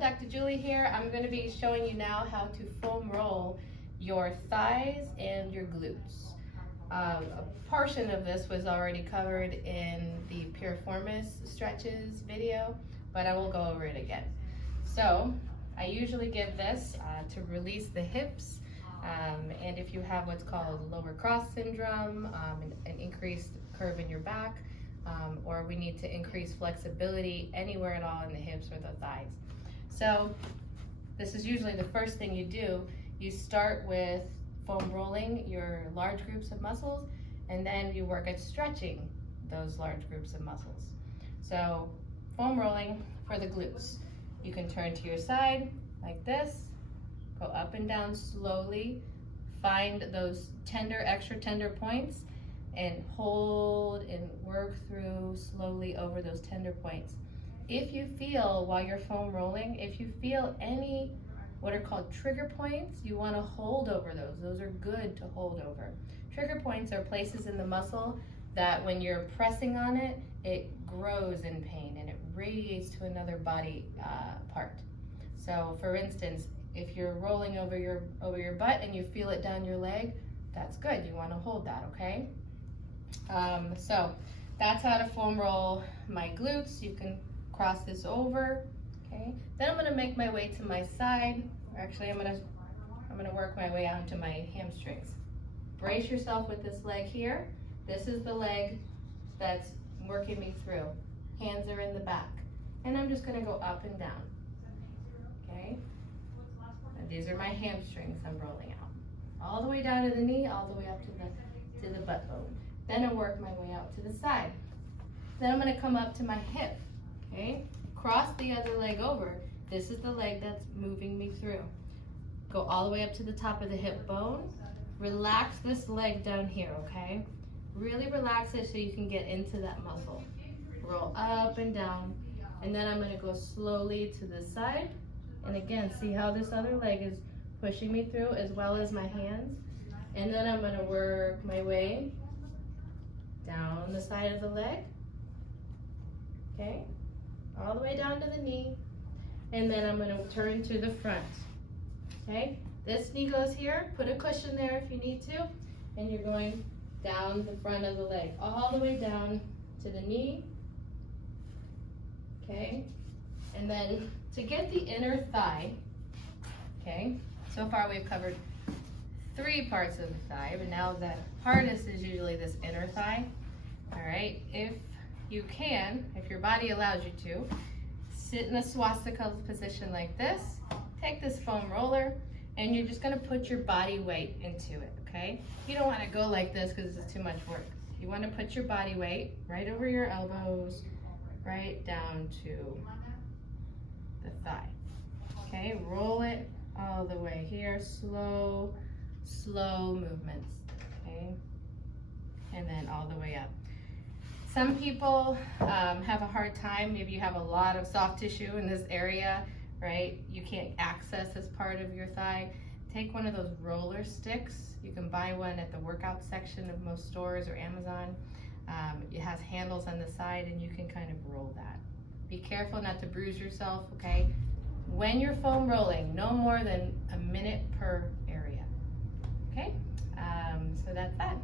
Dr. Julie here. I'm going to be showing you now how to foam roll your thighs and your glutes. A portion of this was already covered in the piriformis stretches video, but I will go over it again. So I usually give this to release the hips, and if you have what's called lower cross syndrome, an increased curve in your back, or we need to increase flexibility anywhere at all in the hips or the thighs. So this is usually the first thing you do. You start with foam rolling your large groups of muscles, and then you work at stretching those large groups of muscles. So foam rolling for the glutes. You can turn to your side like this, go up and down slowly, find those tender, extra tender points, and hold and work through slowly over those tender points. If you feel, while you're foam rolling, if you feel any what are called trigger points, you want to hold over those. Those are good to hold over. Trigger points are places in the muscle that when you're pressing on it, it grows in pain and it radiates to another body part. So for instance, if you're rolling over your butt and you feel it down your leg, that's good. You want to hold that, okay? So that's how to foam roll my glutes. You can cross this over, okay? Then I'm gonna make my way to my side. Actually, I'm gonna work my way out to my hamstrings. Brace yourself with this leg here. This is the leg that's working me through. Hands are in the back. And I'm just gonna go up and down, okay? And these are my hamstrings I'm rolling out. All the way down to the knee, all the way up to the butt bone. Then I work my way out to the side. Then I'm gonna come up to my hip, okay? Cross the other leg over. This is the leg that's moving me through. Go all the way up to the top of the hip bone. Relax this leg down here, okay? Really relax it so you can get into that muscle. Roll up and down. And then I'm gonna go slowly to the side. And again, see how this other leg is pushing me through as well as my hands. And then I'm gonna work my way down the side of the leg, okay, all the way down to the knee, and then I'm going to turn to the front, okay. This knee goes here, put a cushion there if you need to, and you're going down the front of the leg, all the way down to the knee, okay, and then to get the inner thigh, okay, so far we've covered 3 parts of the thigh, but now the hardest is usually this inner thigh. All right, if you can, if your body allows you to, sit in a swastika position like this, take this foam roller, and you're just gonna put your body weight into it, okay? You don't wanna go like this because it's too much work. You wanna put your body weight right over your elbows, right down to the thigh, okay? Roll it all the way here, slow movements, okay? And then all the way up. Some people have a hard time, maybe you have a lot of soft tissue in this area, right? You can't access this part of your thigh. Take one of those roller sticks. You can buy one at the workout section of most stores or Amazon. It has handles on the side and you can kind of roll that. Be careful not to bruise yourself, okay? When you're foam rolling, no more than a minute per area, okay? So that's that.